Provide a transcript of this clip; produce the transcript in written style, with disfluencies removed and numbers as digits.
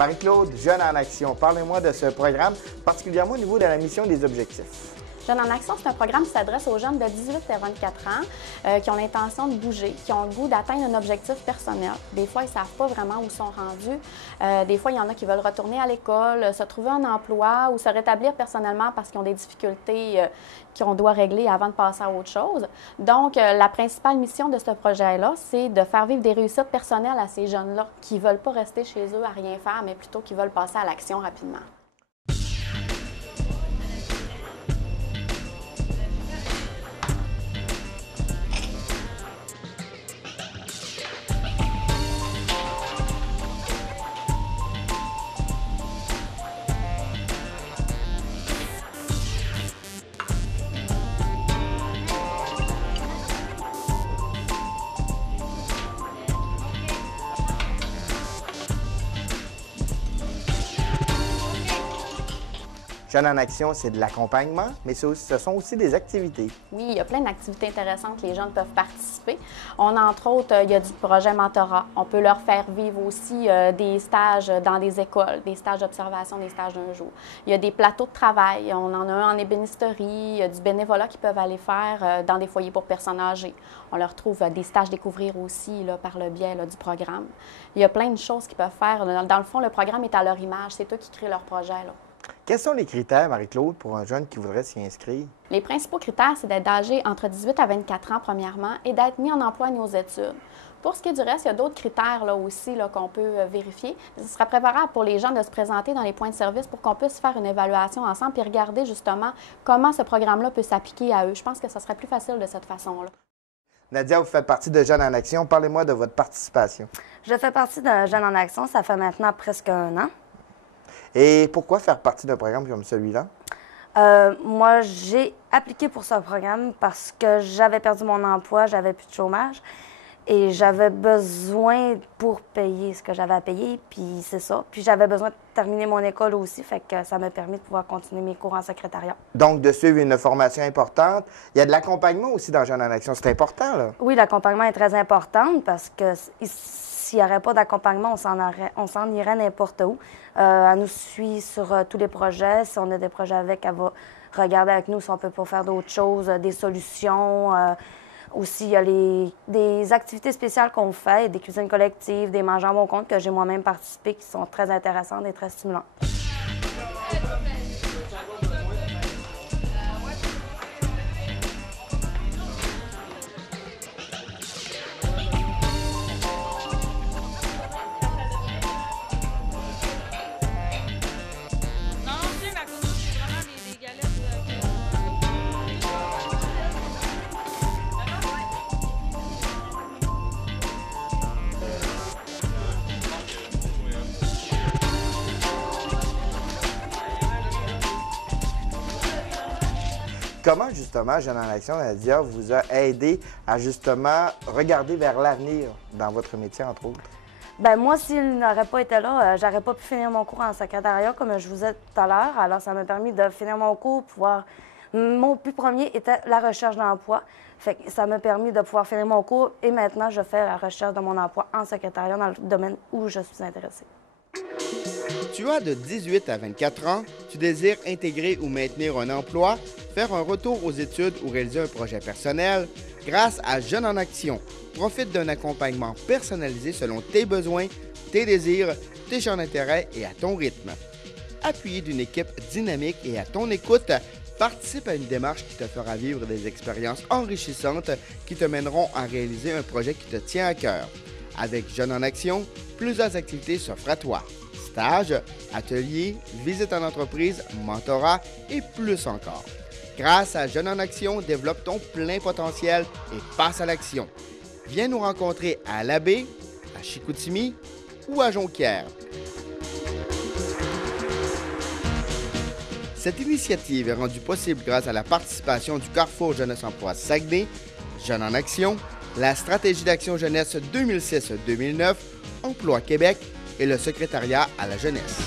Marie-Claude, Jeunes en action, parlez-moi de ce programme, particulièrement au niveau de la mission et des objectifs. Jeunes en action, c'est un programme qui s'adresse aux jeunes de 18 à 24 ans qui ont l'intention de bouger, qui ont le goût d'atteindre un objectif personnel. Des fois, ils ne savent pas vraiment où ils sont rendus. Des fois, il y en a qui veulent retourner à l'école, se trouver un emploi ou se rétablir personnellement parce qu'ils ont des difficultés qu'on doit régler avant de passer à autre chose. Donc, la principale mission de ce projet-là, c'est de faire vivre des réussites personnelles à ces jeunes-là qui ne veulent pas rester chez eux à rien faire, mais plutôt qui veulent passer à l'action rapidement. Jeunes en action, c'est de l'accompagnement, mais ce sont aussi des activités. Oui, il y a plein d'activités intéressantes que les jeunes peuvent participer. On a entre autres, il y a du projet mentorat. On peut leur faire vivre aussi des stages dans des écoles, des stages d'observation, des stages d'un jour. Il y a des plateaux de travail. On en a un en ébénisterie, il y a du bénévolat qu'ils peuvent aller faire dans des foyers pour personnes âgées. On leur trouve des stages découvrir aussi là, par le biais là, du programme. Il y a plein de choses qu'ils peuvent faire. Dans le fond, le programme est à leur image. C'est eux qui créent leur projet, là. Quels sont les critères, Marie-Claude, pour un jeune qui voudrait s'y inscrire? Les principaux critères, c'est d'être âgé entre 18 à 24 ans, premièrement, et d'être mis en emploi ni aux études. Pour ce qui est du reste, il y a d'autres critères là, aussi là, qu'on peut vérifier. Ce serait préférable pour les gens de se présenter dans les points de service pour qu'on puisse faire une évaluation ensemble et regarder justement comment ce programme-là peut s'appliquer à eux. Je pense que ce serait plus facile de cette façon-là. Nadia, vous faites partie de Jeunes en action. Parlez-moi de votre participation. Je fais partie de Jeunes en action, ça fait maintenant presque 1 an. Et pourquoi faire partie d'un programme comme celui-là? Moi, j'ai appliqué pour ce programme parce que j'avais perdu mon emploi, j'avais plus de chômage et j'avais besoin pour payer ce que j'avais à payer, puis c'est ça. Puis j'avais besoin de terminer mon école aussi, fait que ça m'a permis de pouvoir continuer mes cours en secrétariat. Donc, de suivre une formation importante. Il y a de l'accompagnement aussi dans Jeunes en action. C'est important, là? Oui, l'accompagnement est très important parce que s'il n'y aurait pas d'accompagnement, on s'en irait n'importe où. Elle nous suit sur tous les projets. Si on a des projets avec, elle va regarder avec nous si on peut pas faire d'autres choses, des solutions. Aussi, il y a des activités spéciales qu'on fait, des cuisines collectives, des manges à mon compte que j'ai moi-même participé qui sont très intéressantes et très stimulantes. Comment, justement, Jeunes en action, Nadia, vous a aidé à, justement, regarder vers l'avenir dans votre métier, entre autres? Bien, moi, s'il n'aurait pas été là, j'aurais pas pu finir mon cours en secrétariat, comme je vous disais tout à l'heure. Alors, ça m'a permis de finir mon cours, Mon but premier était la recherche d'emploi. Fait que ça m'a permis de pouvoir finir mon cours et maintenant, je fais la recherche de mon emploi en secrétariat dans le domaine où je suis intéressée. Tu as de 18 à 24 ans, tu désires intégrer ou maintenir un emploi, faire un retour aux études ou réaliser un projet personnel. Grâce à Jeunes en action, profite d'un accompagnement personnalisé selon tes besoins, tes désirs, tes champs d'intérêt et à ton rythme. Appuyé d'une équipe dynamique et à ton écoute, participe à une démarche qui te fera vivre des expériences enrichissantes qui te mèneront à réaliser un projet qui te tient à cœur. Avec Jeunes en action, plusieurs activités s'offrent à toi. Stages, ateliers, visites en entreprise, mentorat et plus encore. Grâce à Jeunes en action, développe ton plein potentiel et passe à l'action. Viens nous rencontrer à Labbé, à Chicoutimi ou à Jonquière. Cette initiative est rendue possible grâce à la participation du Carrefour Jeunesse Emploi Saguenay, Jeunes en action, la Stratégie d'action jeunesse 2006-2009, Emploi Québec et le secrétariat à la jeunesse.